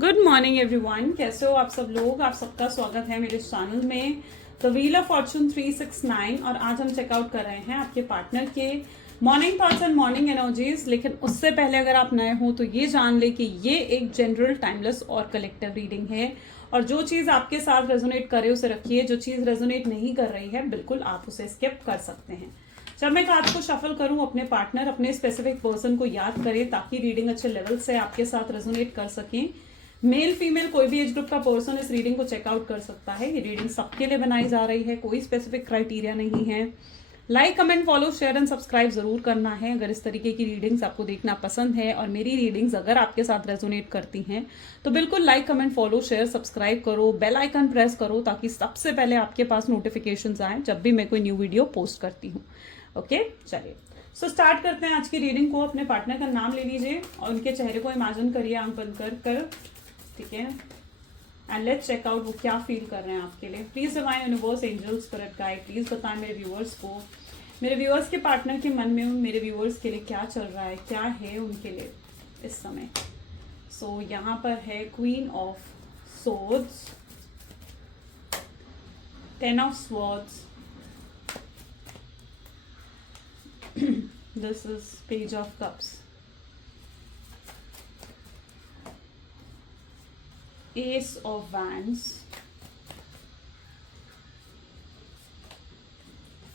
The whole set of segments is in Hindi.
गुड मॉर्निंग एवरीवन, कैसे हो आप सब लोग। आप सबका स्वागत है मेरे चैनल में द व्हील ऑफ फॉर्चून 369। और आज हम चेकआउट कर रहे हैं आपके पार्टनर के morning thoughts and morning energies. लेकिन उससे पहले अगर आप नए हो तो ये जान ले कि ये एक जनरल, टाइमलेस और कलेक्टिव रीडिंग है। और जो चीज़ आपके साथ रेजोनेट करे उसे रखिए, जो चीज़ रेजोनेट नहीं कर रही है बिल्कुल आप उसे स्किप कर सकते हैं। जब मैं कार्ड को शफल करूं, अपने पार्टनर, अपने स्पेसिफिक पर्सन को याद करें ताकि रीडिंग अच्छे लेवल से आपके साथ रेजोनेट कर सकें। मेल फीमेल कोई भी एज ग्रुप का पर्सन इस रीडिंग को चेकआउट कर सकता है। ये रीडिंग सबके लिए बनाई जा रही है, कोई स्पेसिफिक क्राइटेरिया नहीं है। Like, comment, follow, share and subscribe जरूर करना है अगर इस तरीके की रीडिंग्स आपको देखना पसंद है। और मेरी रीडिंग्स अगर आपके साथ रेजोनेट करती हैं तो बिल्कुल like, comment, follow, share, subscribe करो, बेल आइकन प्रेस करो ताकि सबसे पहले आपके पास नोटिफिकेशंस आए जब भी मैं कोई न्यू वीडियो पोस्ट करती हूँ। ओके, चलिए सो स्टार्ट करते हैं आज की रीडिंग को। अपने पार्टनर का नाम ले लीजिए और उनके चेहरे को इमेजिन करिए आंख बंद कर, ठीक है। एंड लेट्स चेक आउट वो क्या फील कर रहे हैं आपके लिए। Please divine universe, angel, spirit guide, please बताएं मेरे व्यूअर्स को, मेरे व्यूअर्स के पार्टनर के मन में मेरे व्यूअर्स के लिए क्या चल रहा है, क्या है उनके लिए इस समय। सो यहाँ पर है queen of swords, 10 of swords, this is page of cups, ace of wands,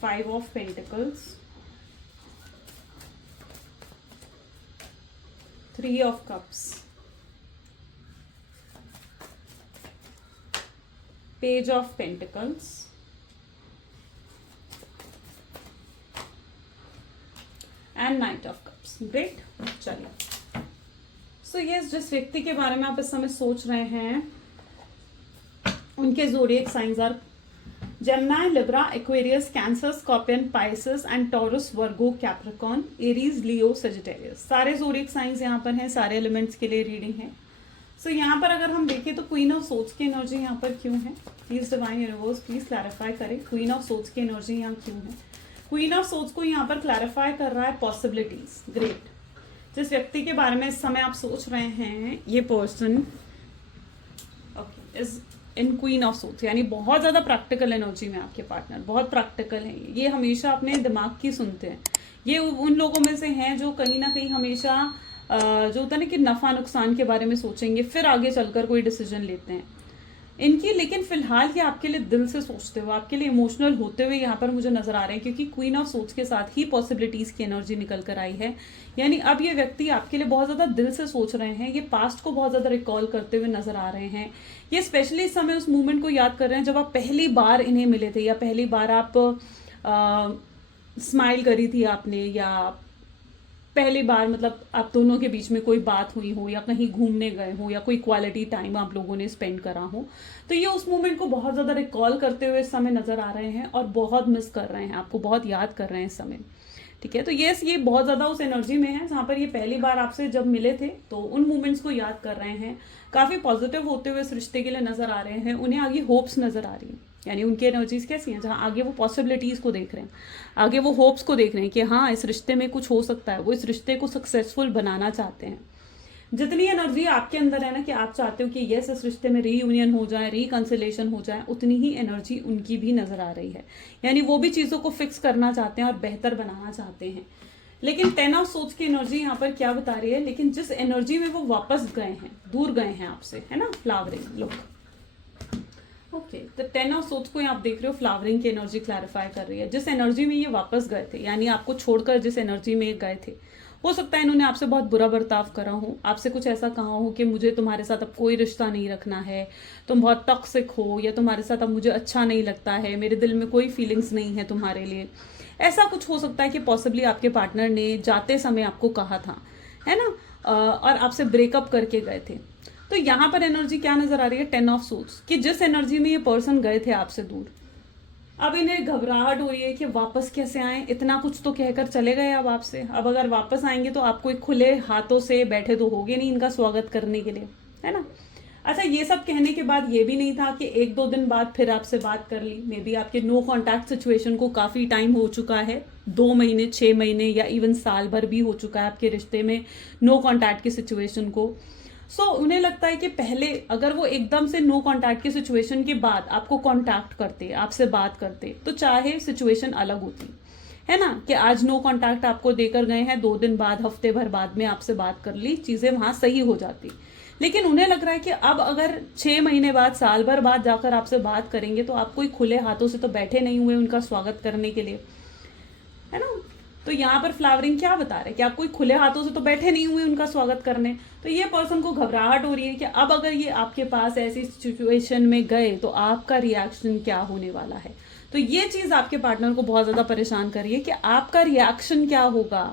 5 of pentacles, 3 of cups, page of pentacles, and knight of cups. Great, चलिए। सो यस, जिस व्यक्ति के बारे में आप इस समय सोच रहे हैं उनके zodiac signs are Gemini, Libra, Aquarius, Cancer, Scorpion, Pisces and Taurus, Virgo, Capricorn, Aries, Leo, Sagittarius. सारे ज़ोडिएक साइंस यहाँ पर हैं, सारे एलिमेंट्स के लिए रीडिंग है। सो यहाँ पर अगर हम देखें तो क्वीन ऑफ सोर्ड्स की एनर्जी यहाँ पर क्यों है, please divine universe please clarify करें क्वीन ऑफ सोर्ड्स की एनर्जी यहाँ क्यों है। क्वीन ऑफ सोर्ड्स को यहाँ पर क्लैरिफाई कर रहा है पॉसिबिलिटीज। ग्रेट, जिस व्यक्ति के बारे में इस समय आप सोच रहे हैं ये person is in queen of swords, यानी बहुत ज्यादा प्रैक्टिकल एनर्जी में आपके पार्टनर, बहुत प्रैक्टिकल है। ये हमेशा अपने दिमाग की सुनते हैं। ये उन लोगों में से हैं जो कहीं ना कहीं हमेशा जो होता है ना कि नफा नुकसान के बारे में सोचेंगे फिर आगे चलकर कोई डिसीजन लेते हैं इनकी। लेकिन फिलहाल ये आपके लिए दिल से सोचते हुए, आपके लिए इमोशनल होते हुए यहाँ पर मुझे नजर आ रहे हैं, क्योंकि क्वीन ऑफ सोर्ड्स के साथ ही पॉसिबिलिटीज की एनर्जी निकल कर आई है। यानी अब ये व्यक्ति आपके लिए बहुत ज्यादा दिल से सोच रहे हैं, ये पास्ट को बहुत ज्यादा रिकॉल करते हुए नजर आ रहे हैं। ये स्पेशली इस समय उस मूवमेंट को याद कर रहे हैं जब आप पहली बार इन्हें मिले थे, या पहली बार आप स्माइल करी थी आपने, या पहली बार मतलब आप दोनों के बीच में कोई बात हुई हो, या कहीं घूमने गए हो, या कोई क्वालिटी टाइम आप लोगों ने स्पेंड करा हो। तो ये उस मोमेंट को बहुत ज़्यादा रिकॉल करते हुए इस समय नज़र आ रहे हैं और बहुत मिस कर रहे हैं, आपको बहुत याद कर रहे हैं इस समय। ठीक है, तो ये बहुत ज़्यादा उस एनर्जी में है जहाँ पर ये पहली बार आपसे जब मिले थे तो उन मोमेंट्स को याद कर रहे हैं। काफ़ी पॉजिटिव होते हुए इस रिश्ते के लिए नज़र आ रहे हैं। उन्हें आगे होप्स नज़र आ रही है, यानी उनकी एनर्जीज कैसी हैं जहाँ आगे वो पॉसिबिलिटीज़ को देख रहे हैं, आगे वो होप्स को देख रहे हैं कि हाँ इस रिश्ते में कुछ हो सकता है। वो इस रिश्ते को सक्सेसफुल बनाना चाहते हैं। जितनी एनर्जी आपके अंदर है ना कि आप चाहते हो कि यस इस रिश्ते में रीयूनियन हो जाए, रिकंसिलेशन हो जाए, उतनी ही एनर्जी उनकी भी नजर आ रही है। यानी वो भी चीज़ों को फिक्स करना चाहते हैं और बेहतर बनाना चाहते हैं। लेकिन 10 ऑफ सोर्ड्स की एनर्जी यहाँ पर क्या बता रही है, लेकिन जिस एनर्जी में वो वापस गए हैं, दूर गए हैं आपसे, है ना, फ्लावरिंग लुक। ओके, तो 10 ऑफ सोर्ड्स को आप देख रहे हो, फ्लावरिंग की एनर्जी क्लैरिफाई कर रही है। जिस एनर्जी में ये वापस गए थे, यानी आपको छोड़कर जिस एनर्जी में गए थे, हो सकता है इन्होंने आपसे बहुत बुरा बर्ताव करा हो, आपसे कुछ ऐसा कहा हो कि मुझे तुम्हारे साथ अब कोई रिश्ता नहीं रखना है, तुम बहुत टॉक्सिक हो, या तुम्हारे साथ अब मुझे अच्छा नहीं लगता है, मेरे दिल में कोई फीलिंग्स नहीं है तुम्हारे लिए। ऐसा कुछ हो सकता है कि पॉसिबली आपके पार्टनर ने जाते समय आपको कहा था, है ना, और आपसे ब्रेकअप करके गए थे। तो यहाँ पर एनर्जी क्या नजर आ रही है, 10 ऑफ सोर्ड्स, कि जिस एनर्जी में ये पर्सन गए थे आपसे दूर, अब इन्हें घबराहट हो रही है कि वापस कैसे आए। इतना कुछ तो कहकर चले गए अब आपसे, अब अगर वापस आएंगे तो आप कोई खुले हाथों से बैठे तो होगे नहीं इनका स्वागत करने के लिए, है ना। अच्छा, ये सब कहने के बाद ये भी नहीं था कि 1-2 दिन बाद फिर आपसे बात कर ली। मे बी आपके नो कॉन्टैक्ट सिचुएशन को काफ़ी टाइम हो चुका है, 2 महीने, 6 महीने, या इवन साल भर भी हो चुका है आपके रिश्ते में नो कॉन्टैक्ट की सिचुएशन को। उन्हें लगता है कि पहले अगर वो एकदम से नो कांटेक्ट की सिचुएशन के बाद आपको कांटेक्ट करते, आपसे बात करते, तो चाहे सिचुएशन अलग होती, है ना, कि आज नो कांटेक्ट आपको देकर गए हैं, 2 दिन बाद, हफ्ते भर बाद में आपसे बात कर ली, चीजें वहां सही हो जाती। लेकिन उन्हें लग रहा है कि अब अगर 6 महीने बाद, साल भर बाद जाकर आपसे बात करेंगे तो आप कोई खुले हाथों से तो बैठे नहीं हुए उनका स्वागत करने के लिए, है ना। तो यहाँ पर फ्लावरिंग क्या बता रहे हैं कि आप कोई खुले हाथों से तो बैठे नहीं हुए उनका स्वागत करने। तो ये पर्सन को घबराहट हो रही है कि अब अगर ये आपके पास ऐसी सिचुएशन में गए तो आपका रिएक्शन क्या होने वाला है। तो ये चीज आपके पार्टनर को बहुत ज्यादा परेशान कर रही है कि आपका रिएक्शन क्या होगा।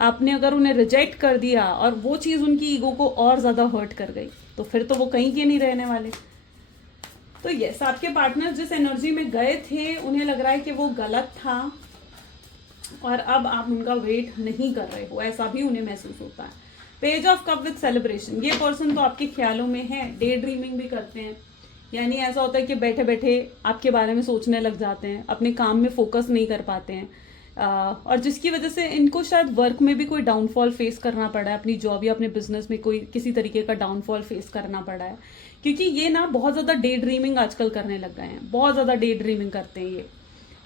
आपने अगर उन्हें रिजेक्ट कर दिया और वो चीज उनकी ईगो को और ज्यादा हर्ट कर गई, तो फिर तो वो कहीं के नहीं रहने वाले। तो यस, आपके पार्टनर जिस एनर्जी में गए थे उन्हें लग रहा है कि वो गलत था और अब आप उनका वेट नहीं कर रहे हो, ऐसा भी उन्हें महसूस होता है। Page of cup with celebration, ये पर्सन तो आपके ख्यालों में है, डे ड्रीमिंग भी करते हैं, यानी ऐसा होता है कि बैठे बैठे आपके बारे में सोचने लग जाते हैं, अपने काम में फोकस नहीं कर पाते हैं, और जिसकी वजह से इनको शायद वर्क में भी कोई डाउनफॉल फेस करना पड़ा है, अपनी जॉब या अपने बिजनेस में कोई किसी तरीके का डाउनफॉल फेस करना पड़ा है, क्योंकि ये ना बहुत ज़्यादा डे ड्रीमिंग आजकल करने लग गए हैं, बहुत ज़्यादा डे ड्रीमिंग करते हैं।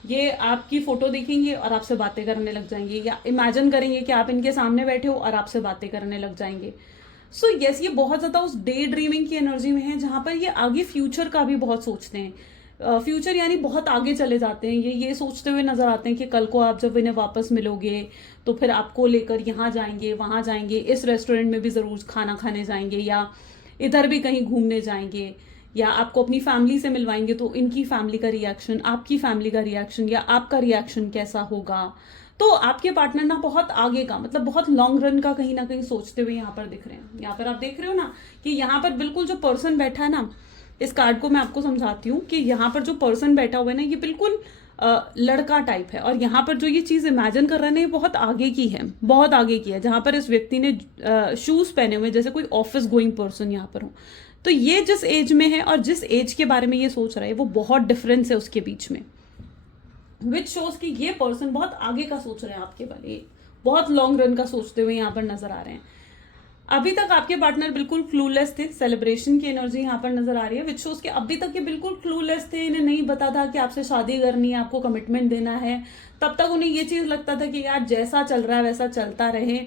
ये आपकी फोटो देखेंगे और आपसे बातें करने लग जाएंगे, या इमेजिन करेंगे कि आप इनके सामने बैठे हो और आपसे बातें करने लग जाएंगे। सो यस, ये बहुत ज़्यादा उस डे ड्रीमिंग की एनर्जी में है, जहाँ पर ये आगे फ्यूचर का भी बहुत सोचते हैं। फ्यूचर यानी बहुत आगे चले जाते हैं, ये सोचते हुए नजर आते हैं कि कल को आप जब इन्हें वापस मिलोगे तो फिर आपको लेकर यहाँ जाएंगे, वहाँ जाएंगे, इस रेस्टोरेंट में भी ज़रूर खाना खाने जाएंगे, या इधर भी कहीं घूमने जाएंगे, या आपको अपनी फैमिली से मिलवाएंगे तो इनकी फैमिली का रिएक्शन, आपकी फैमिली का रिएक्शन, या आपका रिएक्शन कैसा होगा। तो आपके पार्टनर ना बहुत आगे का, मतलब बहुत लॉन्ग रन का कहीं ना कहीं सोचते हुए यहाँ पर दिख रहे हैं। यहाँ पर आप देख रहे हो ना कि यहाँ पर बिल्कुल जो पर्सन बैठा है ना, इस कार्ड को मैं आपको समझाती हूँ कि यहाँ पर जो पर्सन बैठा हुआ है ना, ये बिल्कुल लड़का टाइप है, और यहाँ पर जो ये चीज इमेजिन कर रहा है ना, ये बहुत आगे की है, बहुत आगे की है। जहाँ पर इस व्यक्ति ने शूज पहने हुए, जैसे कोई ऑफिस गोइंग पर्सन यहाँ पर हो, तो ये जिस एज में है और जिस एज के बारे में ये सोच रहा है, वो बहुत डिफरेंस है उसके बीच में, विच शोज कि ये पर्सन बहुत आगे का सोच रहे हैं आपके बारे, बहुत लॉन्ग रन का सोचते हुए यहाँ पर नजर आ रहे हैं। अभी तक आपके पार्टनर बिल्कुल क्लूलेस थे, सेलिब्रेशन की एनर्जी यहाँ पर नजर आ रही है, विच शोज कि अभी तक ये बिल्कुल क्लूलेस थे, इन्हें नहीं पता था कि आपसे शादी करनी है, आपको कमिटमेंट देना है। तब तक उन्हें ये चीज लगता था कि यार जैसा चल रहा है वैसा चलता रहे,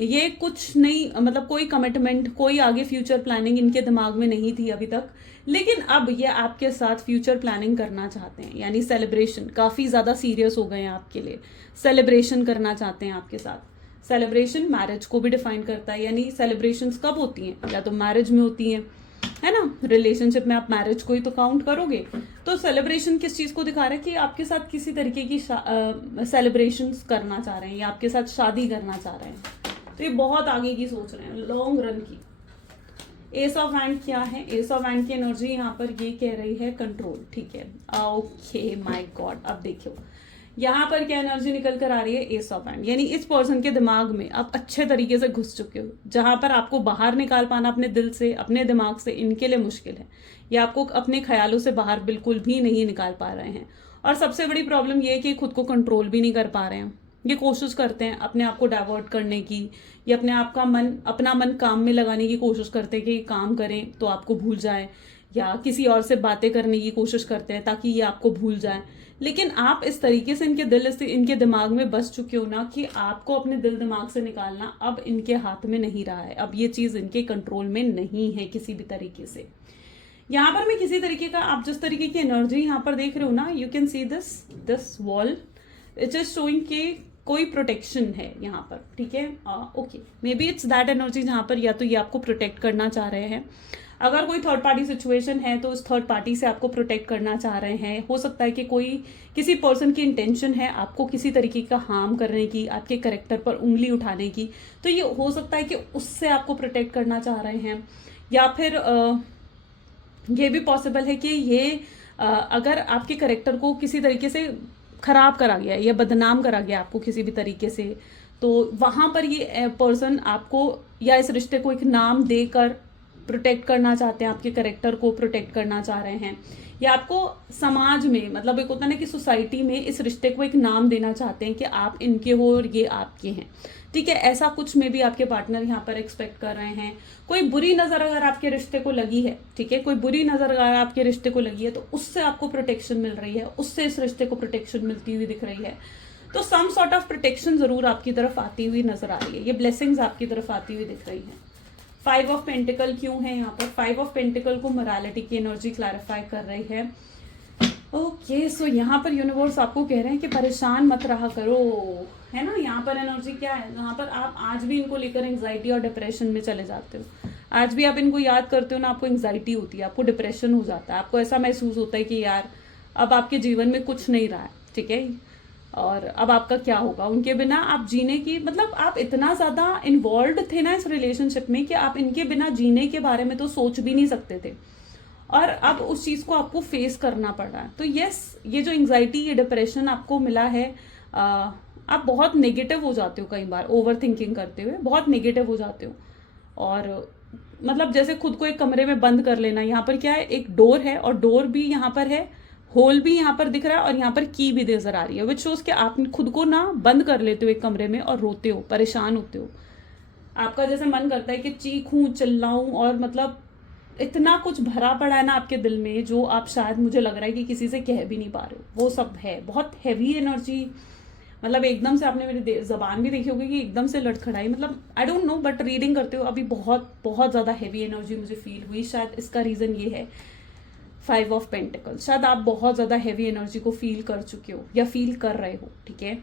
ये कुछ नहीं, मतलब कोई कमिटमेंट, कोई आगे फ्यूचर प्लानिंग इनके दिमाग में नहीं थी अभी तक। लेकिन अब ये आपके साथ फ्यूचर प्लानिंग करना चाहते हैं, यानी सेलिब्रेशन, काफी ज्यादा सीरियस हो गए हैं आपके लिए, सेलिब्रेशन करना चाहते हैं आपके साथ। सेलिब्रेशन मैरिज को भी डिफाइन करता है, यानी सेलिब्रेशंस कब होती हैं, या तो मैरिज में होती हैं, है ना, रिलेशनशिप में आप मैरिज को ही तो काउंट करोगे। तो सेलिब्रेशन किस चीज को दिखा रहा है कि आपके साथ किसी तरीके की सेलिब्रेशंस करना चाह रहे हैं, या आपके साथ शादी करना चाह रहे हैं। तो ये बहुत आगे की सोच रहे हैं, लॉन्ग रन की। एस ऑफ हैंड क्या है, एस ऑफ हैंड की एनर्जी यहाँ पर ये कह रही है कंट्रोल, ठीक है, ओके माय गॉड। अब देखियो यहाँ पर क्या एनर्जी निकल कर आ रही है, एस ऑफ हैंड, यानी इस पर्सन के दिमाग में आप अच्छे तरीके से घुस चुके हो, जहां पर आपको बाहर निकाल पाना अपने दिल से, अपने दिमाग से इनके लिए मुश्किल है, या आपको अपने ख्यालों से बाहर बिल्कुल भी नहीं निकाल पा रहे हैं। और सबसे बड़ी प्रॉब्लम ये है कि खुद को कंट्रोल भी नहीं कर पा रहे हैं। ये कोशिश करते हैं अपने आप को डाइवर्ट करने की, या अपना मन काम में लगाने की कोशिश करते हैं कि काम करें तो आपको भूल जाए, या किसी और से बातें करने की कोशिश करते हैं ताकि ये आपको भूल जाए। लेकिन आप इस तरीके से इनके दिमाग में बस चुके हो ना कि आपको अपने दिल दिमाग से निकालना अब इनके हाथ में नहीं रहा है, अब ये चीज इनके कंट्रोल में नहीं है किसी भी तरीके से। यहाँ पर मैं किसी तरीके का, आप जिस तरीके की एनर्जी यहाँ पर देख रहे हो ना, you can see this wall, it is showing के कोई प्रोटेक्शन है यहाँ पर, ठीक है, okay, may be it's that energy जहाँ पर या तो ये आपको प्रोटेक्ट करना चाह रहे हैं। अगर कोई थर्ड पार्टी सिचुएशन है तो उस थर्ड पार्टी से आपको प्रोटेक्ट करना चाह रहे हैं। हो सकता है कि किसी पर्सन की इंटेंशन है आपको किसी तरीके का हार्म करने की, आपके कैरेक्टर पर उंगली उठाने की, तो ये हो सकता है कि उससे आपको प्रोटेक्ट करना चाह रहे हैं। या फिर ये भी पॉसिबल है कि ये अगर आपके कैरेक्टर को किसी तरीके से खराब करा गया या बदनाम करा गया आपको किसी भी तरीके से, तो वहां पर ये पर्सन आपको या इस रिश्ते को एक नाम देकर प्रोटेक्ट करना चाहते हैं, आपके करेक्टर को प्रोटेक्ट करना चाह रहे हैं, या आपको समाज में मतलब एक होता है ना कि सोसाइटी में इस रिश्ते को एक नाम देना चाहते हैं कि आप इनके हो और ये आपके हैं, ठीक है। ऐसा कुछ में भी आपके पार्टनर यहाँ पर एक्सपेक्ट कर रहे हैं। कोई बुरी नजर अगर आपके रिश्ते को लगी है, ठीक है, कोई बुरी नजर अगर आपके रिश्ते को लगी है तो उससे आपको प्रोटेक्शन मिल रही है, उससे इस रिश्ते को प्रोटेक्शन मिलती हुई दिख रही है। तो सम सॉर्ट ऑफ प्रोटेक्शन जरूर आपकी तरफ आती हुई नजर आ रही है, ये ब्लेसिंग्स आपकी तरफ आती हुई दिख रही है। 5 ऑफ पेंटिकल क्यों है यहाँ पर? 5 ऑफ पेंटिकल को मोरालिटी की एनर्जी क्लैरिफाई कर रही है। ओके, सो यहाँ पर यूनिवर्स आपको कह रहे हैं कि परेशान मत रहा करो, है ना। यहाँ पर एनर्जी क्या है, यहाँ पर आप आज भी इनको लेकर एंग्जाइटी और डिप्रेशन में चले जाते हो। आज भी आप इनको याद करते हो ना, आपको एंग्जाइटी होती है, आपको डिप्रेशन हो जाता है, आपको ऐसा महसूस होता है कि यार अब आपके जीवन में कुछ नहीं रहा है, ठीक है, और अब आपका क्या होगा। उनके बिना आप जीने की मतलब आप इतना ज्यादा इन्वॉल्व थे ना इस रिलेशनशिप में कि आप इनके बिना जीने के बारे में तो सोच भी नहीं सकते थे, और अब उस चीज को आपको फेस करना पड़ रहा है। तो यस, ये जो एंग्जाइटी, ये डिप्रेशन आपको मिला है, आप बहुत नेगेटिव हो जाते हो, कई बार ओवर थिंकिंग करते हुए बहुत नेगेटिव हो जाते हो। और मतलब जैसे खुद को एक कमरे में बंद कर लेना। यहाँ पर क्या है, एक डोर है और डोर भी यहाँ पर है, होल भी यहाँ पर दिख रहा है और यहाँ पर की भी नजर आ रही है, विच शोज कि आप खुद को ना बंद कर लेते हो एक कमरे में और रोते हो, परेशान होते हो। आपका जैसे मन करता है कि चीखूं, चिल्लाऊं, और मतलब इतना कुछ भरा पड़ा है ना आपके दिल में जो आप शायद, मुझे लग रहा है कि किसी से कह भी नहीं पा रहे हो, वो सब है। बहुत हैवी एनर्जी, मतलब एकदम से आपने मेरी जबान भी देखी होगी कि एकदम से लड़खड़ाई, मतलब I don't know, but reading करते हो अभी बहुत बहुत ज्यादा हैवी एनर्जी मुझे फील हुई। शायद इसका रीजन ये है 5 ऑफ पेंटिकल्स, शायद आप बहुत ज्यादा हैवी एनर्जी को फील कर चुके हो या फील कर रहे हो, ठीक है।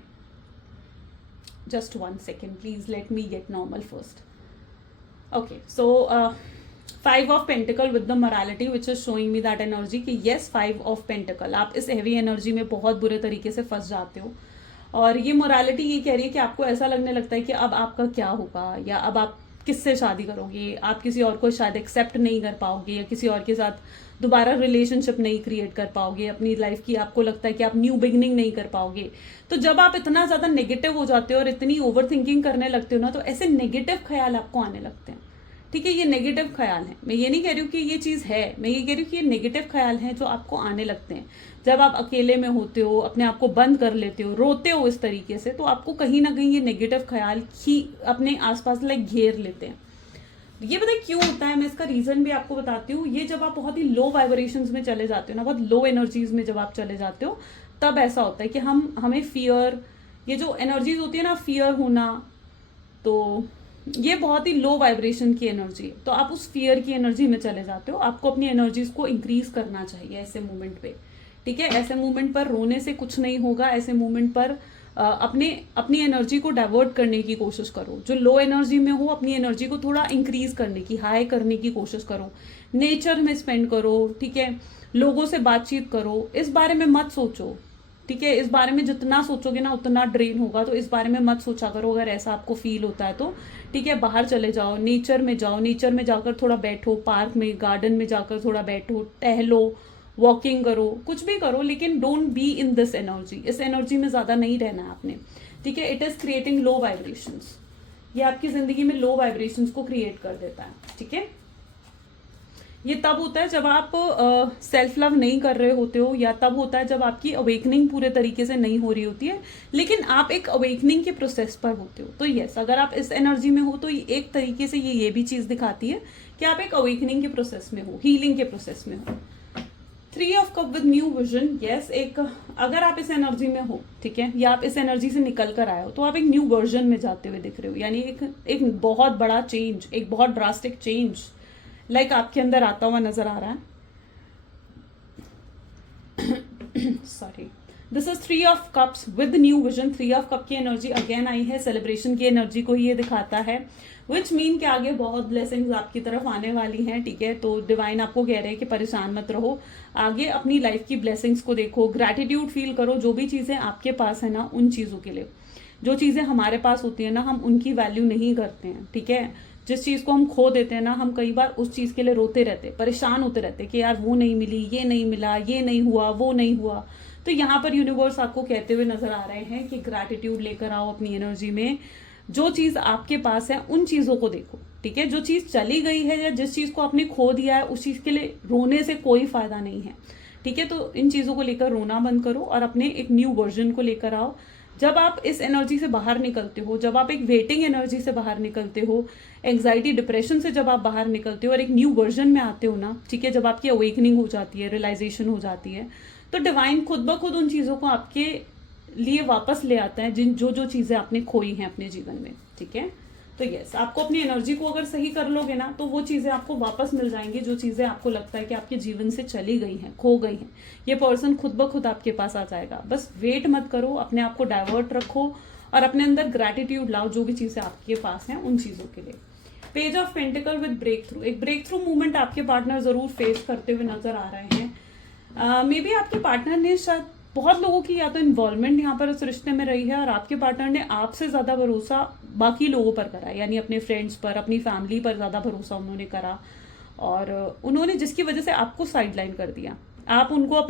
Just 1 second please, let me get normal first. Okay, so 5 of pentacle with the morality which is showing me that energy कि येस 5 ऑफ पेंटिकल, आप इस हैवी एनर्जी में बहुत बुरे तरीके से फंस जाते हो। और ये मोरालिटी ये कह रही है कि आपको ऐसा लगने लगता है कि अब आपका क्या होगा, या अब आप किससे शादी करोगे, आप किसी और को शायद एक्सेप्ट नहीं कर पाओगे, या किसी और के साथ दोबारा रिलेशनशिप नहीं क्रिएट कर पाओगे अपनी लाइफ की। आपको लगता है कि आप न्यू बिगनिंग नहीं कर पाओगे। तो जब आप इतना ज्यादा नेगेटिव हो जाते हो और इतनी ओवर थिंकिंग करने लगते हो ना, तो ऐसे नेगेटिव ख्याल आपको आने लगते हैं, ठीक है। ये नेगेटिव ख्याल है, मैं ये नहीं कह रही हूँ कि ये चीज है, मैं ये कह रही हूँ कि ये नेगेटिव ख्याल हैं जो आपको आने लगते हैं जब आप अकेले में होते हो, अपने आप को बंद कर लेते हो, रोते हो इस तरीके से, तो आपको कहीं ना कहीं ये नेगेटिव ख्याल ही अपने आसपास लाइक घेर लेते हैं। ये पता है क्यों होता है, मैं इसका रीजन भी आपको बताती हूँ। ये जब आप बहुत ही लो वाइब्रेशंस में चले जाते हो ना, बहुत लो एनर्जीज में जब आप चले जाते हो, तब ऐसा होता है कि हमें फियर, ये जो एनर्जीज होती है ना, फियर होना, तो ये बहुत ही लो वाइब्रेशन की एनर्जी है। तो आप उस फियर की एनर्जी में चले जाते हो। आपको अपनी एनर्जीज को इंक्रीज करना चाहिए ऐसे मूवमेंट पे, ठीक है। ऐसे मूवमेंट पर रोने से कुछ नहीं होगा। ऐसे मूवमेंट पर अपनी एनर्जी को डाइवर्ट करने की कोशिश करो। जो लो एनर्जी में हो, अपनी एनर्जी को थोड़ा इंक्रीज करने की, हाई करने की कोशिश करो। नेचर में स्पेंड करो, ठीक है। लोगों से बातचीत करो। इस बारे में मत सोचो, ठीक है। इस बारे में जितना सोचोगे ना उतना ड्रेन होगा, तो इस बारे में मत सोचा करो। अगर ऐसा आपको फील होता है तो ठीक है, बाहर चले जाओ, नेचर में जाओ, नेचर में जाकर थोड़ा बैठो, पार्क में, गार्डन में जाकर थोड़ा बैठो, टहलो, वॉकिंग करो, कुछ भी करो, लेकिन don't be in this energy. इस एनर्जी में ज्यादा नहीं रहना है आपने, ठीक है। It is creating low vibrations. ये आपकी जिंदगी में लो वाइब्रेशंस को क्रिएट कर देता है, ठीक है। ये तब होता है जब आप सेल्फ लव नहीं कर रहे होते हो, या तब होता है जब आपकी अवेकनिंग पूरे तरीके से नहीं हो रही होती है, लेकिन आप एक अवेकनिंग के प्रोसेस पर होते हो। तो यस, अगर आप इस एनर्जी में हो तो एक तरीके से ये भी चीज दिखाती है कि आप एक अवेकनिंग के प्रोसेस में हो, हीलिंग के प्रोसेस में हो। 3 of cup with new vision, yes, एक अगर आप इस एनर्जी में हो, ठीक है, या आप इस एनर्जी से निकल कर आए हो, तो आप एक न्यू वर्जन में जाते हुए दिख रहे हो। यानी एक बहुत बड़ा चेंज, एक बहुत ड्रास्टिक चेंज लाइक आपके अंदर आता हुआ नजर आ रहा है। Sorry, this is 3 of cups with new vision. 3 of cup की एनर्जी अगेन आई है, सेलिब्रेशन की एनर्जी को ये दिखाता है, विच मीन कि आगे बहुत ब्लेसिंग्स आपकी तरफ आने वाली हैं, ठीक है। तो डिवाइन आपको कह रहे हैं कि परेशान मत रहो, आगे अपनी लाइफ की ब्लेसिंग्स को देखो, ग्रैटिट्यूड फील करो। जो भी चीजें आपके पास है ना, उन चीजों के लिए, जो चीजें हमारे पास होती है ना, हम उनकी वैल्यू नहीं करते हैं, ठीक है। जिस चीज को हम खो देते हैं ना, हम कई बार उस चीज के लिए रोते रहते, परेशान होते रहते कि यार वो नहीं मिली, ये नहीं मिला, ये नहीं हुआ, वो नहीं हुआ। तो यहाँ पर यूनिवर्स आपको कहते हुए नजर आ रहे हैं कि ग्रैटिट्यूड लेकर आओ अपनी एनर्जी में। जो चीज आपके पास है उन चीजों को देखो, ठीक है, जो चीज़ चली गई है या जिस चीज़ को आपने खो दिया है उस चीज़ के लिए रोने से कोई फायदा नहीं है। ठीक है, तो इन चीज़ों को लेकर रोना बंद करो और अपने एक न्यू वर्जन को लेकर आओ। जब आप इस एनर्जी से बाहर निकलते हो, जब आप एक वेटिंग एनर्जी से बाहर निकलते हो, एंग्जाइटी डिप्रेशन से जब आप बाहर निकलते हो और एक न्यू वर्जन में आते हो ना, ठीक है, जब आपकी अवेकनिंग हो जाती है, रियलाइजेशन हो जाती है, तो डिवाइन खुद ब खुद उन चीज़ों को आपके लिए वापस ले आता है जो जो चीज़ें आपने खोई हैं अपने जीवन में। ठीक है, तो यस, आपको अपनी एनर्जी को अगर सही कर लोगे ना तो वो चीज़ें आपको वापस मिल जाएंगी, जो चीज़ें आपको लगता है कि आपके जीवन से चली गई हैं, खो गई हैं, ये पर्सन खुद ब खुद आपके पास आ जाएगा। बस वेट मत करो, अपने आप को डाइवर्ट रखो और अपने अंदर ग्रैटिट्यूड लाओ जो भी चीज़ें आपके पास हैं उन चीज़ों के लिए। Page of pentacle with breakthrough, एक ब्रेक थ्रू मूवमेंट आपके पार्टनर जरूर फेस करते हुए नजर आ रहे हैं। मे बी आपके पार्टनर ने शायद बहुत लोगों की या तो इन्वॉल्वमेंट यहाँ पर इस रिश्ते में रही है और आपके पार्टनर ने आपसे ज़्यादा भरोसा बाकी लोगों पर करा, यानी अपने फ्रेंड्स पर, अपनी फैमिली पर ज़्यादा भरोसा उन्होंने करा और उन्होंने जिसकी वजह से आपको साइडलाइन कर दिया। आप उनको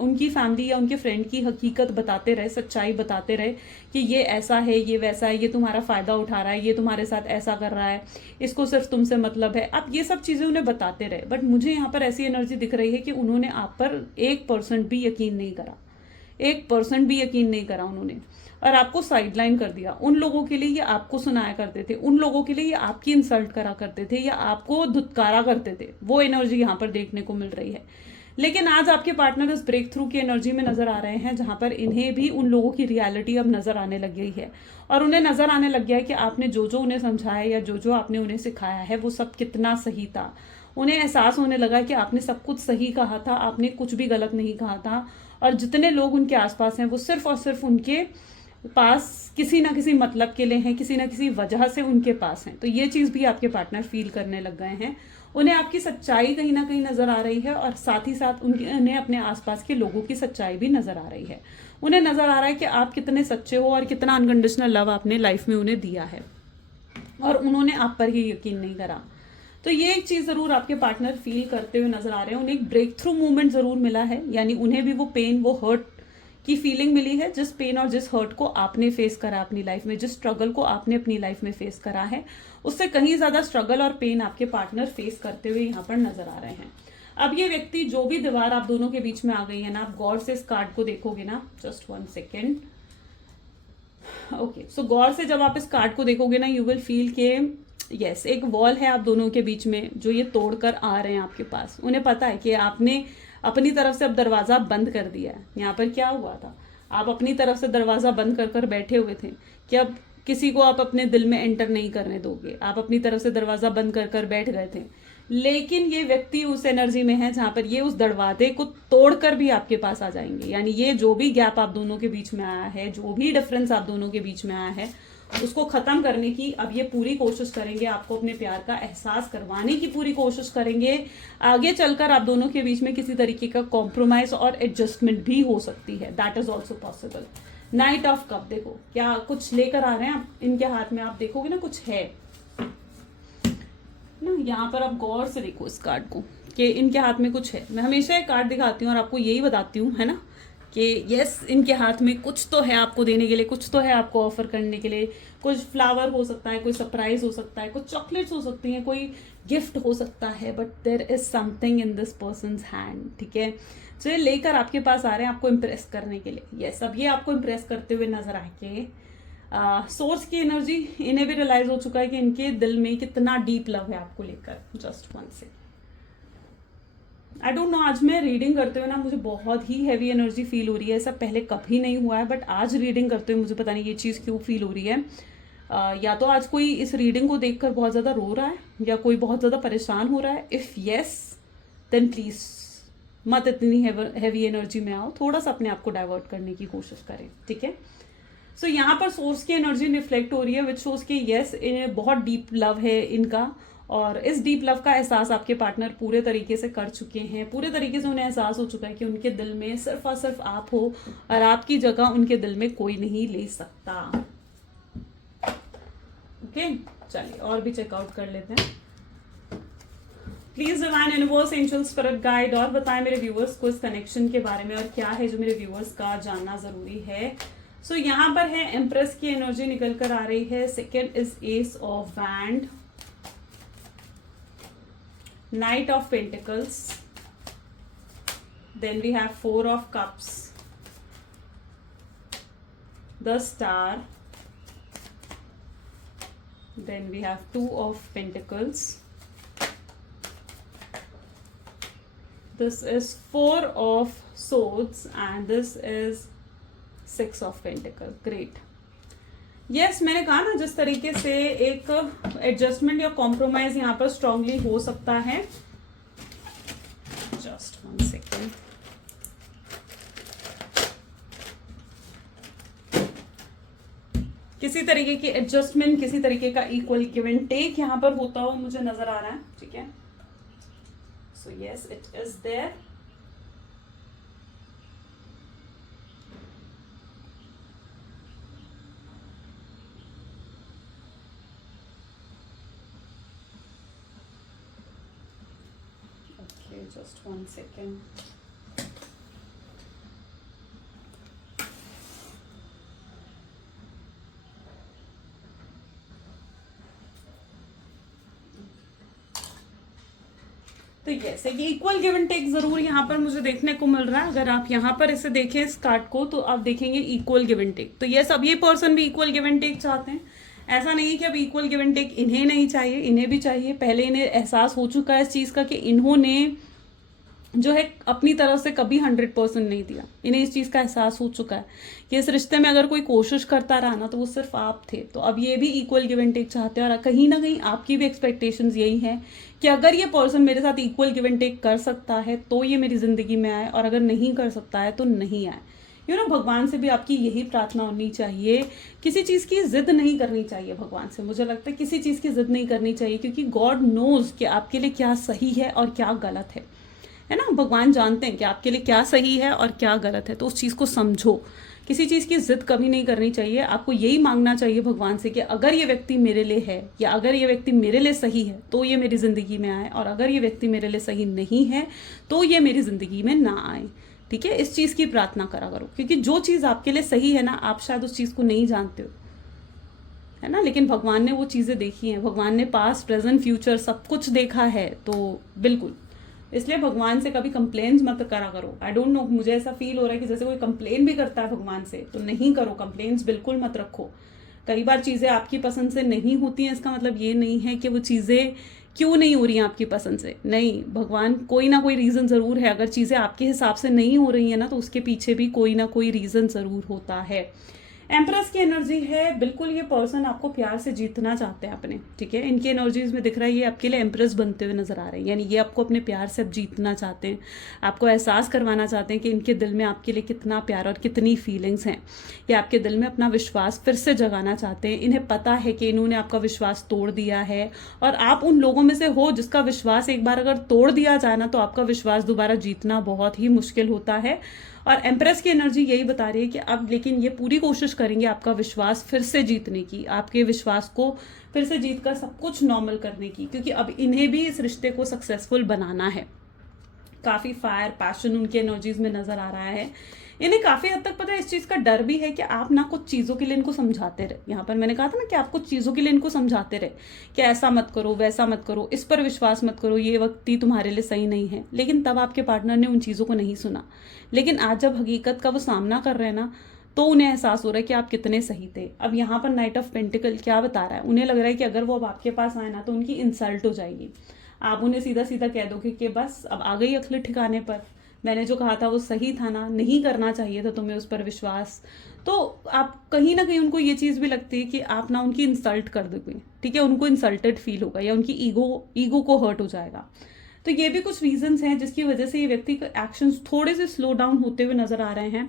उनकी फैमिली या उनके फ्रेंड की हकीकत बताते रहे, सच्चाई बताते रहे कि ये ऐसा है, ये वैसा है, ये तुम्हारा फ़ायदा उठा रहा है, ये तुम्हारे साथ ऐसा कर रहा है, इसको सिर्फ तुमसे मतलब है। आप ये सब चीज़ें उन्हें बताते रहे, बट मुझे यहाँ पर ऐसी एनर्जी दिख रही है कि उन्होंने आप पर 1% भी यकीन नहीं करा, 1% भी यकीन नहीं करा उन्होंने और आपको साइडलाइन कर दिया। उन लोगों के लिए ये आपको सुनाया करते थे, उन लोगों के लिए ये आपकी इंसल्ट करा करते थे या आपको धुतकारा करते थे, वो एनर्जी यहाँ पर देखने को मिल रही है। लेकिन आज आपके पार्टनर इस ब्रेक थ्रू की एनर्जी में नजर आ रहे हैं जहां पर इन्हें भी उन लोगों की रियलिटी अब नजर आने लग गई है और उन्हें नजर आने लग गया है कि आपने जो जो उन्हें समझाया या जो जो आपने उन्हें सिखाया है वो सब कितना सही था। उन्हें एहसास होने लगा कि आपने सब कुछ सही कहा था, आपने कुछ भी गलत नहीं कहा था और जितने लोग उनके आसपास हैं वो सिर्फ और सिर्फ उनके पास किसी ना किसी मतलब के लिए हैं, किसी ना किसी वजह से उनके पास हैं। तो ये चीज़ भी आपके पार्टनर फील करने लग गए हैं। उन्हें आपकी सच्चाई कहीं ना कहीं नजर आ रही है और साथ ही साथ उन्हें अपने आसपास के लोगों की सच्चाई भी नजर आ रही है। उन्हें नजर आ रहा है कि आप कितने सच्चे हो और कितना अनकंडीशनल लव आपने लाइफ में उन्हें दिया है और उन्होंने आप पर ही यकीन नहीं करा। तो ये एक चीज जरूर आपके पार्टनर फील करते हुए नजर आ रहे हैं। उन्हें एक ब्रेक थ्रू मूवमेंट जरूर मिला है, यानी उन्हें भी वो पेन, वो हर्ट की फीलिंग मिली है। जिस पेन और जिस हर्ट को आपने फेस करा अपनी लाइफ में, जिस स्ट्रगल को आपने अपनी लाइफ में फेस करा है, उससे कहीं ज्यादा स्ट्रगल और पेन आपके पार्टनर फेस करते हुए यहाँ पर नजर आ रहे हैं। अब ये व्यक्ति, जो भी दीवार आप दोनों के बीच में आ गई है ना, आप गौर से इस कार्ड को देखोगे ना, जस्ट 1 सेकेंड, ओके, सो गौर से जब आप इस कार्ड को देखोगे ना, यू विल फील के यस, एक वॉल है आप दोनों के बीच में जो ये तोड़कर आ रहे हैं आपके पास। उन्हें पता है कि आपने अपनी तरफ से अब दरवाजा बंद कर दिया है। यहाँ पर क्या हुआ था, आप अपनी तरफ से दरवाजा बंद कर कर बैठे हुए थे कि अब किसी को आप अपने दिल में एंटर नहीं करने दोगे, आप अपनी तरफ से दरवाजा बंद कर कर बैठ गए थे। लेकिन ये व्यक्ति उस एनर्जी में है जहां पर ये उस दरवाजे को तोड़कर भी आपके पास आ जाएंगे। यानी ये जो भी गैप आप दोनों के बीच में आया है, जो भी डिफरेंस आप दोनों के बीच में आया है, उसको खत्म करने की अब ये पूरी कोशिश करेंगे, आपको अपने प्यार का एहसास करवाने की पूरी कोशिश करेंगे। आगे चलकर आप दोनों के बीच में किसी तरीके का कॉम्प्रोमाइज और एडजस्टमेंट भी हो सकती है, that is also possible. Night of cup, देखो क्या कुछ लेकर आ रहे हैं आप इनके हाथ में, आप देखोगे ना कुछ है ना। यहाँ पर आप गौर से देखो इस कार्ड को कि इनके हाथ में कुछ है। मैं हमेशा एक कार्ड दिखाती हूँ और आपको यही बताती हूँ, है ना, कि यस, इनके हाथ में कुछ तो है आपको देने के लिए, कुछ तो है आपको ऑफर करने के लिए। कुछ फ्लावर हो सकता है, कोई सरप्राइज हो सकता है, कुछ चॉकलेट्स हो सकती हैं, कोई गिफ्ट हो सकता है, but there is something in this person's hand. ठीक है, तो ये लेकर आपके पास आ रहे हैं आपको इम्प्रेस करने के लिए। यस, अब ये आपको इम्प्रेस करते हुए नजर आके सोर्स की एनर्जी, इन्हें भी रियलाइज हो चुका है कि इनके दिल में कितना डीप लव है आपको लेकर। Just 1 second, I don't know, आज मैं रीडिंग करते हुए ना मुझे बहुत ही हैवी एनर्जी फील हो रही है। ऐसा पहले कभी नहीं हुआ है, बट आज रीडिंग करते हुए मुझे पता नहीं ये चीज़ क्यों फील हो रही है। या तो आज कोई इस रीडिंग को देखकर बहुत ज़्यादा रो रहा है या कोई बहुत ज़्यादा परेशान हो रहा है। इफ़ येस, देन प्लीज़ मत इतनी हैवी एनर्जी में आओ, थोड़ा सा अपने आप को डाइवर्ट करने की कोशिश करें। ठीक है, सो यहाँ पर सोर्स की एनर्जी रिफ्लेक्ट हो रही है, विच शोज कि यस, इन्हें बहुत डीप लव है इनका और इस डीप लव का एहसास आपके पार्टनर पूरे तरीके से कर चुके हैं। पूरे तरीके से उन्हें एहसास हो चुका है कि उनके दिल में सिर्फ और सिर्फ आप हो और आपकी जगह उनके दिल में कोई नहीं ले सकता। ओके, चलिए और भी चेकआउट कर लेते हैं। Please divine universe, angel, spirit guide और बताएं मेरे व्यूअर्स को इस कनेक्शन के बारे में और क्या है जो मेरे व्यूअर्स का जानना जरूरी है। सो यहाँ पर है एम्प्रेस की एनर्जी निकल कर आ रही है। Second is S of wand, Knight of Pentacles, then we have Four of Cups, the Star, then we have Two of Pentacles, this is Four of Swords, and this is Six of Pentacles. Great. Yes मैंने कहा ना, जिस तरीके से एक एडजस्टमेंट या कॉम्प्रोमाइज यहाँ पर स्ट्रांगली हो सकता है. Just 1 second. किसी तरीके की एडजस्टमेंट, किसी तरीके का इक्वल गिव एंड टेक यहाँ पर होता हुआ मुझे नजर आ रहा है. ठीक है, so yes it is there. Just 1 second. तो यस एक इक्वल गिव एंड टेक जरूर यहाँ पर मुझे देखने को मिल रहा है. अगर आप यहाँ पर इसे देखें इस कार्ड को, तो आप देखेंगे इक्वल गिव एंड टेक. तो यस अब ये पर्सन भी इक्वल गिव एंड टेक चाहते हैं. ऐसा नहीं है कि अब इक्वल गिव एंड टेक इन्हें नहीं चाहिए, इन्हें भी चाहिए. पहले इन्हें एहसास हो चुका है इस चीज का कि इन्होंने जो है अपनी तरफ से कभी 100% नहीं दिया. इन्हें इस चीज़ का एहसास हो चुका है कि इस रिश्ते में अगर कोई कोशिश करता रहा ना, तो वो सिर्फ आप थे. तो अब ये भी इक्वल गिव एंड टेक चाहते हैं, और कहीं ना कहीं आपकी भी एक्सपेक्टेशंस यही है कि अगर ये पर्सन मेरे साथ इक्वल गिव एंड टेक कर सकता है तो ये मेरी ज़िंदगी में आए, और अगर नहीं कर सकता है तो नहीं आए. भगवान से भी आपकी यही प्रार्थना होनी चाहिए. किसी चीज़ की जिद नहीं करनी चाहिए भगवान से. मुझे लगता है किसी चीज़ की जिद नहीं करनी चाहिए, क्योंकि गॉड नोज कि आपके लिए क्या सही है और क्या गलत है ना. भगवान जानते हैं कि आपके लिए क्या सही है और क्या गलत है. तो उस चीज़ को समझो. किसी चीज़ की जिद कभी नहीं करनी चाहिए. आपको यही मांगना चाहिए भगवान से कि अगर ये व्यक्ति मेरे लिए है, या अगर ये व्यक्ति मेरे लिए सही है, तो ये मेरी ज़िंदगी में आए, और अगर ये व्यक्ति मेरे लिए सही नहीं है तो ये मेरी ज़िंदगी में ना आए. ठीक है, इस चीज़ की प्रार्थना करा करो, क्योंकि जो चीज़ आपके लिए सही है ना, आप शायद उस चीज़ को नहीं जानते हो, है ना. लेकिन भगवान ने वो चीज़ें देखी हैं. भगवान ने पास्ट प्रेजेंट फ्यूचर सब कुछ देखा है. तो बिल्कुल, इसलिए भगवान से कभी कंप्लेन्स मत करा करो. आई डोंट नो, मुझे ऐसा फील हो रहा है कि जैसे कोई कंप्लेन भी करता है भगवान से, तो नहीं करो. कंप्लेन्स बिल्कुल मत रखो. कई बार चीज़ें आपकी पसंद से नहीं होती हैं, इसका मतलब ये नहीं है कि वो चीज़ें क्यों नहीं हो रही हैं आपकी पसंद से. नहीं, भगवान कोई ना कोई रीज़न ज़रूर है. अगर चीज़ें आपके हिसाब से नहीं हो रही हैं ना, तो उसके पीछे भी कोई ना कोई रीज़न ज़रूर होता है. एम्प्रेस की एनर्जी है. बिल्कुल ये पर्सन आपको प्यार से जीतना चाहते हैं अपने. ठीक है, इनकी एनर्जीज में दिख रहा है ये आपके लिए एम्प्रेस बनते हुए नजर आ रहे हैं. यानी ये आपको अपने प्यार से अब जीतना चाहते हैं. आपको एहसास करवाना चाहते हैं कि इनके दिल में आपके लिए कितना प्यार और कितनी फीलिंग्स हैं. ये आपके दिल में अपना विश्वास फिर से जगाना चाहते हैं. इन्हें पता है कि इन्होंने आपका विश्वास तोड़ दिया है, और आप उन लोगों में से हो जिसका विश्वास एक बार अगर तोड़ दिया जाए ना, तो आपका विश्वास दोबारा जीतना बहुत ही मुश्किल होता है. और एम्प्रेस की एनर्जी यही बता रही है कि अब लेकिन ये पूरी कोशिश करेंगे आपका विश्वास फिर से जीतने की, आपके विश्वास को फिर से जीत कर सब कुछ नॉर्मल करने की, क्योंकि अब इन्हें भी इस रिश्ते को सक्सेसफुल बनाना है. काफ़ी फायर पैशन उनकी एनर्जीज में नजर आ रहा है. इन्हें काफ़ी हद तक पता है, इस चीज़ का डर भी है कि आप ना कुछ चीज़ों के लिए इनको समझाते रहे. यहाँ पर मैंने कहा था ना कि आप कुछ चीज़ों के लिए इनको समझाते रहे कि ऐसा मत करो, वैसा मत करो, इस पर विश्वास मत करो, ये व्यक्ति तुम्हारे लिए सही नहीं है. लेकिन तब आपके पार्टनर ने उन चीज़ों को नहीं सुना. लेकिन आज जब हकीकत का वो सामना कर रहे हैं ना, तो उन्हें एहसास हो रहा है कि आप कितने सही थे. अब यहाँ पर नाइट ऑफ पेंटिकल क्या बता रहा है, उन्हें लग रहा है कि अगर वो अब आपके पास आए ना, तो उनकी इंसल्ट हो जाएगी. आप उन्हें सीधा सीधा कह दोगे कि बस अब आ गई अक्ल ठिकाने पर, मैंने जो कहा था वो सही था ना, नहीं करना चाहिए था तुम्हें उस पर विश्वास. तो आप कहीं ना कहीं उनको ये चीज़ भी लगती है कि आप ना उनकी इंसल्ट कर दोगे. ठीक है, उनको इंसल्टेड फील होगा, या उनकी ईगो को हर्ट हो जाएगा. तो ये भी कुछ रीजंस हैं जिसकी वजह से ये व्यक्ति के एक्शंस थोड़े से स्लो डाउन होते हुए नजर आ रहे हैं.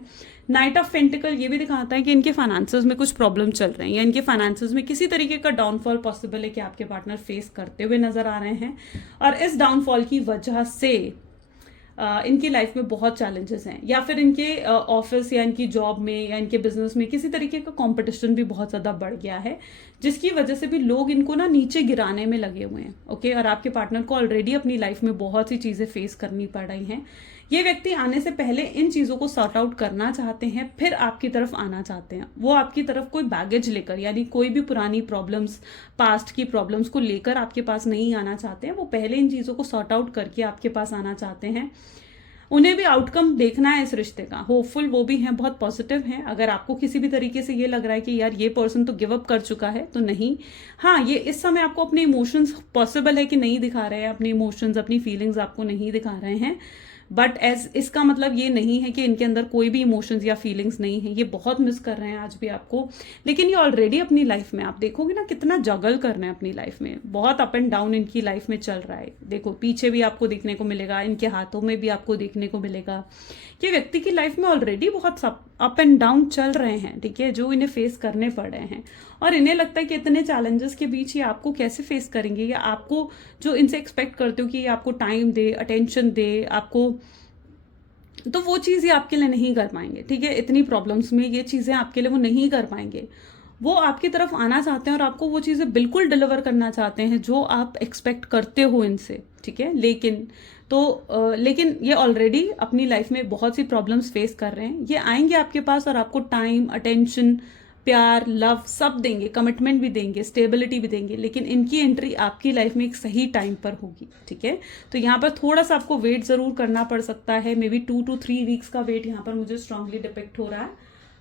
नाइट ऑफ पेंटिकल ये भी दिखाता है कि इनके फाइनेंसेस में कुछ प्रॉब्लम चल रहे हैं, या इनके फाइनेंसेस में किसी तरीके का डाउनफॉल पॉसिबल है कि आपके पार्टनर फेस करते हुए नजर आ रहे हैं. और इस डाउनफॉल की वजह से इनकी लाइफ में बहुत चैलेंजेस हैं, या फिर इनके ऑफिस या इनकी जॉब में या इनके बिजनेस में किसी तरीके का कंपटीशन भी बहुत ज़्यादा बढ़ गया है, जिसकी वजह से भी लोग इनको ना नीचे गिराने में लगे हुए हैं. ओके, और आपके पार्टनर को ऑलरेडी अपनी लाइफ में बहुत सी चीज़ें फेस करनी पड़ रही हैं. ये व्यक्ति आने से पहले इन चीज़ों को सॉर्ट आउट करना चाहते हैं, फिर आपकी तरफ आना चाहते हैं। वो आपकी तरफ कोई बैगेज लेकर, यानी कोई भी पुरानी प्रॉब्लम्स, पास्ट की प्रॉब्लम्स को लेकर आपके पास नहीं आना चाहते हैं। वो पहले इन चीज़ों को सॉर्ट आउट करके आपके पास आना चाहते हैं। उन्हें भी आउटकम देखना है इस रिश्ते का, होपफुल वो भी हैं, बहुत पॉजिटिव हैं। अगर आपको किसी भी तरीके से ये लग रहा है कि यार ये पर्सन तो गिव अप कर चुका है, तो नहीं। हाँ, ये इस समय आपको अपने इमोशंस, पॉसिबल है कि नहीं दिखा रहे हैं, अपने इमोशंस, अपनी फीलिंग्स आपको नहीं दिखा रहे हैं, बट एज इसका मतलब ये नहीं है कि इनके अंदर कोई भी इमोशंस या फीलिंग्स नहीं है। ये बहुत मिस कर रहे हैं आज भी आपको, लेकिन ये ऑलरेडी अपनी लाइफ में, आप देखोगे ना कितना जगल कर रहे हैं अपनी लाइफ में, बहुत अप एंड डाउन इनकी लाइफ में चल रहा है। देखो पीछे भी आपको देखने को मिलेगा, इनके हाथों में भी आपको देखने को मिलेगा कि व्यक्ति की लाइफ में ऑलरेडी बहुत अप एंड डाउन चल रहे हैं, ठीक है, जो इन्हें फेस करने पड़ रहे हैं। और इन्हें लगता है कि इतने चैलेंजेस के बीच ये आपको कैसे फेस करेंगे, या आपको जो इनसे एक्सपेक्ट करते हो कि ये आपको टाइम दे, अटेंशन दे आपको, तो वो चीज़ ये आपके लिए नहीं कर पाएंगे, ठीक है। इतनी प्रॉब्लम्स में ये चीज़ें आपके लिए वो नहीं कर पाएंगे। वो आपकी तरफ आना चाहते हैं और आपको वो चीज़ें बिल्कुल डिलीवर करना चाहते हैं जो आप एक्सपेक्ट करते हो इनसे, ठीक है। लेकिन ये ऑलरेडी अपनी लाइफ में बहुत सी प्रॉब्लम्स फेस कर रहे हैं। ये आएंगे आपके पास और आपको टाइम, अटेंशन, प्यार, लव सब देंगे, कमिटमेंट भी देंगे, स्टेबिलिटी भी देंगे, लेकिन इनकी एंट्री आपकी लाइफ में एक सही टाइम पर होगी, ठीक है। तो यहाँ पर थोड़ा सा आपको वेट जरूर करना पड़ सकता है, मे बी 2 to 3 वीक्स का वेट यहाँ पर मुझे स्ट्रांगली डिपिक्ट हो रहा है।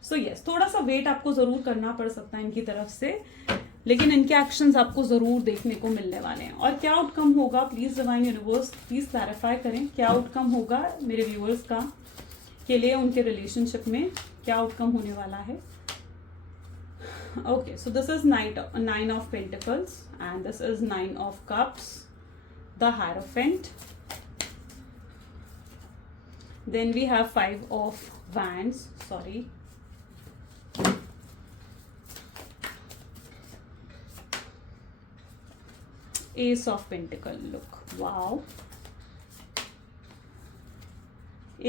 सो यस, थोड़ा सा वेट आपको जरूर करना पड़ सकता है इनकी तरफ से, लेकिन इनके एक्शंस आपको जरूर देखने को मिलने वाले हैं। और क्या आउटकम होगा, please divine universe please clarify करें, क्या आउटकम होगा मेरे व्यूअर्स का के लिए, उनके रिलेशनशिप में क्या आउटकम होने वाला है। Okay, so this is nine of Pentacles and this is 9 of Cups, the Hierophant. Then we have 5 of Wands, sorry. Ace of Pentacle, look, wow.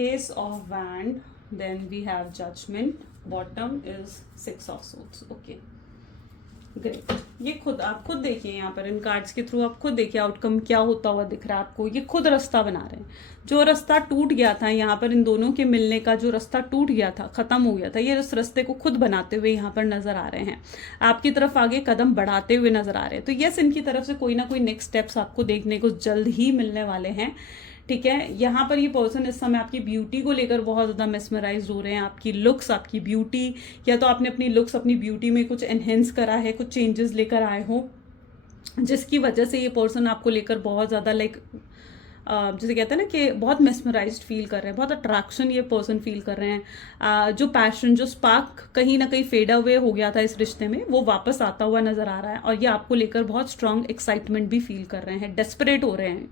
Ace of Wand, then we have Judgment, bottom is 6 of Swords, okay, great. ये खुद आप खुद देखिए यहाँ पर इन कार्ड्स के थ्रू, आप खुद देखिए आउटकम क्या होता हुआ दिख रहा है आपको। ये खुद रास्ता बना रहे हैं, जो रास्ता टूट गया था यहाँ पर, इन दोनों के मिलने का जो रास्ता टूट गया था, खत्म हो गया था, ये उस रास्ते को खुद बनाते हुए यहाँ पर नजर आ रहे हैं, आपकी तरफ आगे कदम बढ़ाते हुए नजर आ रहे हैं। तो यस, इनकी तरफ से कोई ना कोई नेक्स्ट स्टेप्स आपको देखने को जल्द ही मिलने वाले हैं, ठीक है। यहाँ पर ये पर्सन इस समय आपकी ब्यूटी को लेकर बहुत ज़्यादा मेस्मराइज हो रहे हैं, आपकी लुक्स, आपकी ब्यूटी, या तो आपने अपनी लुक्स, अपनी ब्यूटी में कुछ एनहेंस करा है, कुछ चेंजेस लेकर आए हो, जिसकी वजह से ये पर्सन आपको लेकर बहुत ज़्यादा जैसे कहते हैं ना कि बहुत मेस्मराइज्ड फील कर रहे हैं, बहुत अट्रैक्शन ये पर्सन फील कर रहे हैं। जो पैशन, जो स्पार्क कहीं ना कहीं फेड अवे हो गया था इस रिश्ते में, वो वापस आता हुआ नजर आ रहा है, और ये आपको लेकर बहुत स्ट्रांग एक्साइटमेंट भी फील कर रहे हैं, डेस्परेट हो रहे हैं,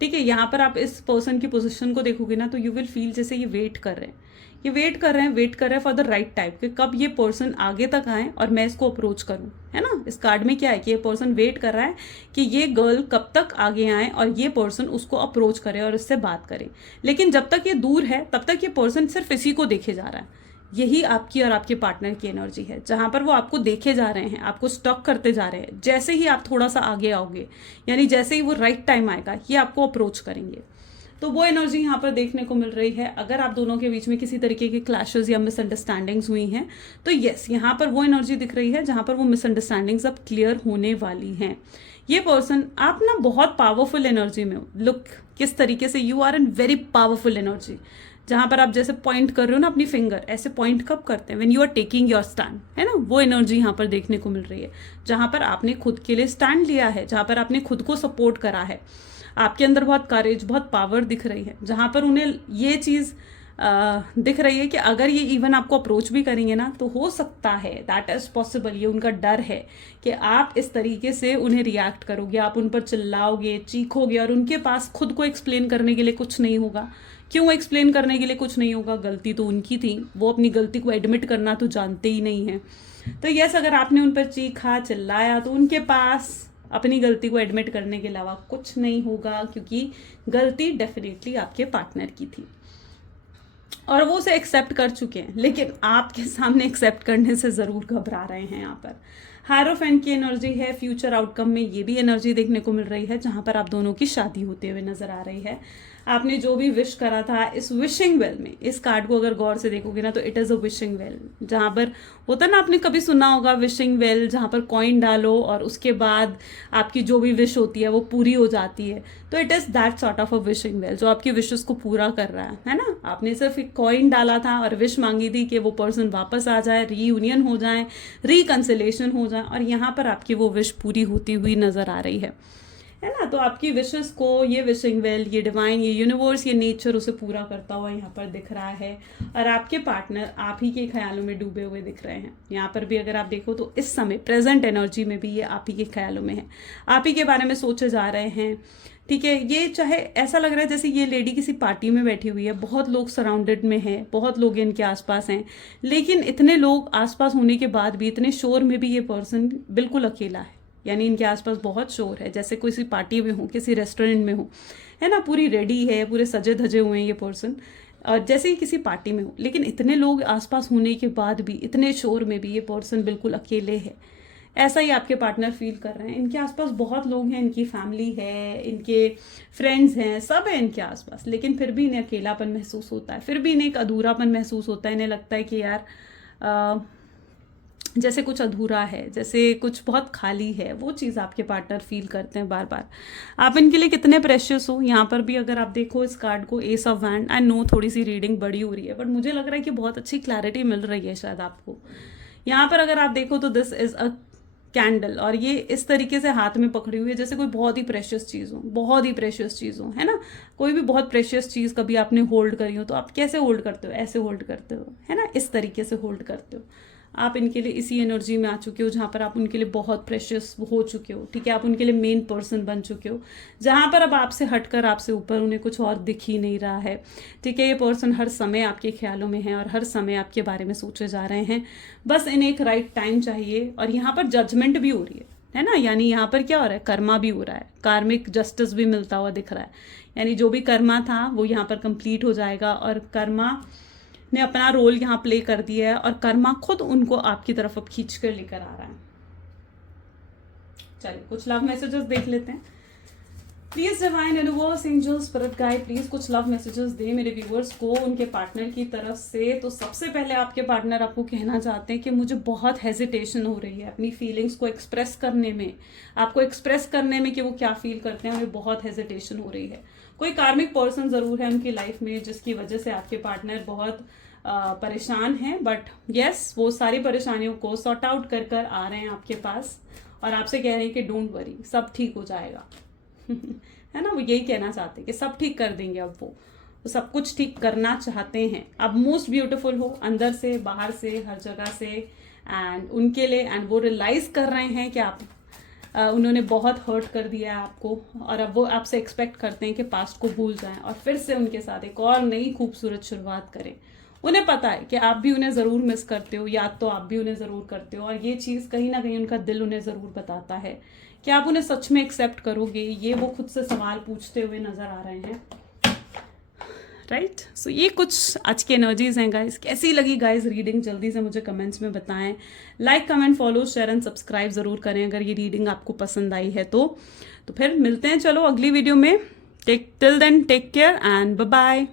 ठीक है। यहाँ पर आप इस पर्सन की पोजीशन को देखोगे ना, तो यू विल फील जैसे ये वेट कर रहे हैं, ये वेट कर रहे हैं फॉर द राइट टाइम, कि कब ये पर्सन आगे तक आए और मैं इसको अप्रोच करूं, है ना। इस कार्ड में क्या है कि ये पर्सन वेट कर रहा है कि ये गर्ल कब तक आगे आए और ये पर्सन उसको अप्रोच करे और इससे बात करे। लेकिन जब तक ये दूर है तब तक ये पर्सन सिर्फ इसी को देखे जा रहा है। यही आपकी और आपके पार्टनर की एनर्जी है, जहां पर वो आपको देखे जा रहे हैं, आपको स्टॉक करते जा रहे हैं। जैसे ही आप थोड़ा सा आगे आओगे, यानी जैसे ही वो राइट टाइम आएगा, ये आपको अप्रोच करेंगे। तो वो एनर्जी यहाँ पर देखने को मिल रही है। अगर आप दोनों के बीच में किसी तरीके की क्लैशेस या मिसअंडरस्टैंडिंग्स हुई हैं, तो यस, यहाँ पर वो एनर्जी दिख रही है जहां पर वो मिसअंडरस्टैंडिंग्स अब क्लियर होने वाली हैं। ये पर्सन, आप ना बहुत पावरफुल एनर्जी में हो, लुक किस तरीके से you are in very powerful energy, जहां पर आप जैसे पॉइंट कर रहे हो ना अपनी फिंगर, ऐसे पॉइंट कब करते हैं, when you are taking your stand, है ना। वो एनर्जी यहाँ पर देखने को मिल रही है, जहां पर आपने खुद के लिए स्टैंड लिया है, जहां पर आपने खुद को सपोर्ट करा है, आपके अंदर बहुत करेज, बहुत पावर दिख रही है, जहां पर उन्हें ये चीज़ दिख रही है कि अगर ये इवन आपको अप्रोच भी करेंगे ना, तो हो सकता है, दैट इज पॉसिबल, ये उनका डर है कि आप इस तरीके से उन्हें रिएक्ट करोगे, आप उन पर चिल्लाओगे, चीखोगे, और उनके पास खुद को एक्सप्लेन करने के लिए कुछ नहीं होगा। क्यों एक्सप्लेन करने के लिए कुछ नहीं होगा, गलती तो उनकी थी, वो अपनी गलती को एडमिट करना तो जानते ही नहीं है। तो यस, अगर आपने उन पर चीखा, चिल्लाया, तो उनके पास अपनी गलती को एडमिट करने के अलावा कुछ नहीं होगा, क्योंकि गलती डेफिनेटली आपके पार्टनर की थी और वो उसे एक्सेप्ट कर चुके हैं, लेकिन आपके सामने एक्सेप्ट करने से ज़रूर घबरा रहे हैं। यहाँ पर हायरोफेंट की एनर्जी है, फ्यूचर आउटकम में ये भी एनर्जी देखने को मिल रही है, जहाँ पर आप दोनों की शादी होते हुए नजर आ रही है। आपने जो भी विश करा था इस विशिंग वेल में, इस कार्ड को अगर गौर से देखोगे ना तो it is a wishing well, जहाँ पर होता ना, आपने कभी सुना होगा विशिंग वेल, जहाँ पर कॉइन डालो और उसके बाद आपकी जो भी विश होती है वो पूरी हो जाती है। तो it is that sort of a wishing well जो आपकी विशेस को पूरा कर रहा है ना। आपने सिर्फ एक कॉइन डाला था और विश मांगी थी कि वो पर्सन वापस आ जाए, रीयूनियन हो जाए, रिकंसिलेशन हो जाए, और यहाँ पर आपकी वो विश पूरी होती हुई नजर आ रही है ना। तो आपकी विशेस को ये विशिंग वेल, ये डिवाइन, ये यूनिवर्स, ये नेचर उसे पूरा करता हुआ यहाँ पर दिख रहा है। और आपके पार्टनर आप ही के ख्यालों में डूबे हुए दिख रहे हैं। यहाँ पर भी अगर आप देखो तो इस समय प्रेजेंट एनर्जी में भी ये आप ही के ख्यालों में है, आप ही के बारे में सोचे जा रहे हैं। ठीक है, ये चाहे ऐसा लग रहा है जैसे ये लेडी किसी पार्टी में बैठी हुई है, बहुत लोग सराउंडेड में है, बहुत लोग इनके आसपास हैं, लेकिन इतने लोग आसपास होने के बाद भी, इतने शोर में भी ये पर्सन बिल्कुल अकेला है। यानी इनके आसपास बहुत शोर है, जैसे किसी पार्टी में हो, किसी रेस्टोरेंट में हो, है ना, पूरी रेडी है, पूरे सजे धजे हुए हैं ये पर्सन, और जैसे ही किसी पार्टी में हो, लेकिन इतने लोग आसपास होने के बाद भी, इतने शोर में भी ये पर्सन बिल्कुल अकेले है। ऐसा ही आपके पार्टनर फील कर रहे हैं। इनके आसपास बहुत लोग हैं, इनकी फैमिली है, इनके फ्रेंड्स हैं, सब है इनके आसपास, लेकिन फिर भी इन्हें अकेलापन महसूस होता है, फिर भी इन्हें एक अधूरापन महसूस होता है। इन्हें लगता है कि यार जैसे कुछ अधूरा है, जैसे कुछ बहुत खाली है, वो चीज़ आपके पार्टनर फील करते हैं बार बार। आप इनके लिए कितने प्रेशियस हो। यहाँ पर भी अगर आप देखो इस कार्ड को, S of wand, I know थोड़ी सी रीडिंग बड़ी हो रही है, बट मुझे लग रहा है कि बहुत अच्छी क्लैरिटी मिल रही है शायद आपको। यहाँ पर अगर आप देखो तो दिस इज अ कैंडल, और ये इस तरीके से हाथ में पकड़ी हुई है जैसे कोई बहुत ही प्रेशियस चीज़ हो, बहुत ही प्रेशियस चीज़ हो, है ना। कोई भी बहुत प्रेशियस चीज़ कभी आपने होल्ड करी हो तो आप कैसे होल्ड करते हो, ऐसे होल्ड करते हो, है ना, इस तरीके से होल्ड करते हो। आप इनके लिए इसी एनर्जी में आ चुके हो जहाँ पर आप उनके लिए बहुत प्रेशियस हो चुके हो। ठीक है, आप उनके लिए मेन पर्सन बन चुके हो, जहाँ पर अब आपसे हटकर, आपसे ऊपर उन्हें कुछ और दिख ही नहीं रहा है। ठीक है, ये पर्सन हर समय आपके ख्यालों में है और हर समय आपके बारे में सोचे जा रहे हैं। बस इन्हें एक राइट टाइम चाहिए। और यहाँ पर जजमेंट भी हो रही है ना, यानी यहाँ पर क्या हो रहा है, कर्मा भी हो रहा है, कार्मिक जस्टिस भी मिलता हुआ दिख रहा है। यानी जो भी कर्मा था वो यहाँ पर कंप्लीट हो जाएगा, और कर्मा ने अपना रोल यहाँ प्ले कर दिया है, और कर्मा खुद उनको आपकी तरफ अब खींच कर लेकर आ रहा है। चलिए कुछ लव मैसेजेस देख लेते हैं। Please divine universe, angels, spirit guide, please कुछ लव मैसेजेस दे मेरे व्यूअर्स को उनके पार्टनर की तरफ से। तो सबसे पहले आपके पार्टनर आपको कहना चाहते हैं कि मुझे बहुत हेजिटेशन हो रही है अपनी फीलिंग्स को एक्सप्रेस करने में, आपको एक्सप्रेस करने में कि वो क्या फील करते हैं, उन्हें बहुत हेजिटेशन हो रही है। कोई कार्मिक पर्सन जरूर है उनकी लाइफ में जिसकी वजह से आपके पार्टनर बहुत परेशान हैं, बट यस वो सारी परेशानियों को सॉर्ट आउट कर कर आ रहे हैं आपके पास, और आपसे कह रहे हैं कि डोंट वरी, सब ठीक हो जाएगा। है ना, वो यही कहना चाहते हैं कि सब ठीक कर देंगे। अब वो सब कुछ ठीक करना चाहते हैं। अब मोस्ट ब्यूटीफुल हो, अंदर से, बाहर से, हर जगह से, एंड उनके लिए, एंड वो रियलाइज कर रहे हैं कि आप उन्होंने बहुत हर्ट कर दिया है आपको, और अब वो आपसे एक्सपेक्ट करते हैं कि पास्ट को भूल जाएं और फिर से उनके साथ एक और नई खूबसूरत शुरुआत करें। उन्हें पता है कि आप भी उन्हें ज़रूर मिस करते हो, याद तो आप भी उन्हें ज़रूर करते हो, और ये चीज़ कहीं ना कहीं उनका दिल उन्हें ज़रूर बताता है कि आप उन्हें सच में एक्सेप्ट करोगे। ये वो खुद से सवाल पूछते हुए नज़र आ रहे हैं। राइट, सो ये कुछ आज की एनर्जीज हैं गाइस। कैसी लगी गाइस रीडिंग, जल्दी से मुझे कमेंट्स में बताएं। Like, comment, follow, share and subscribe ज़रूर करें अगर ये रीडिंग आपको पसंद आई है तो फिर मिलते हैं चलो अगली वीडियो में। Till then take care and bye bye.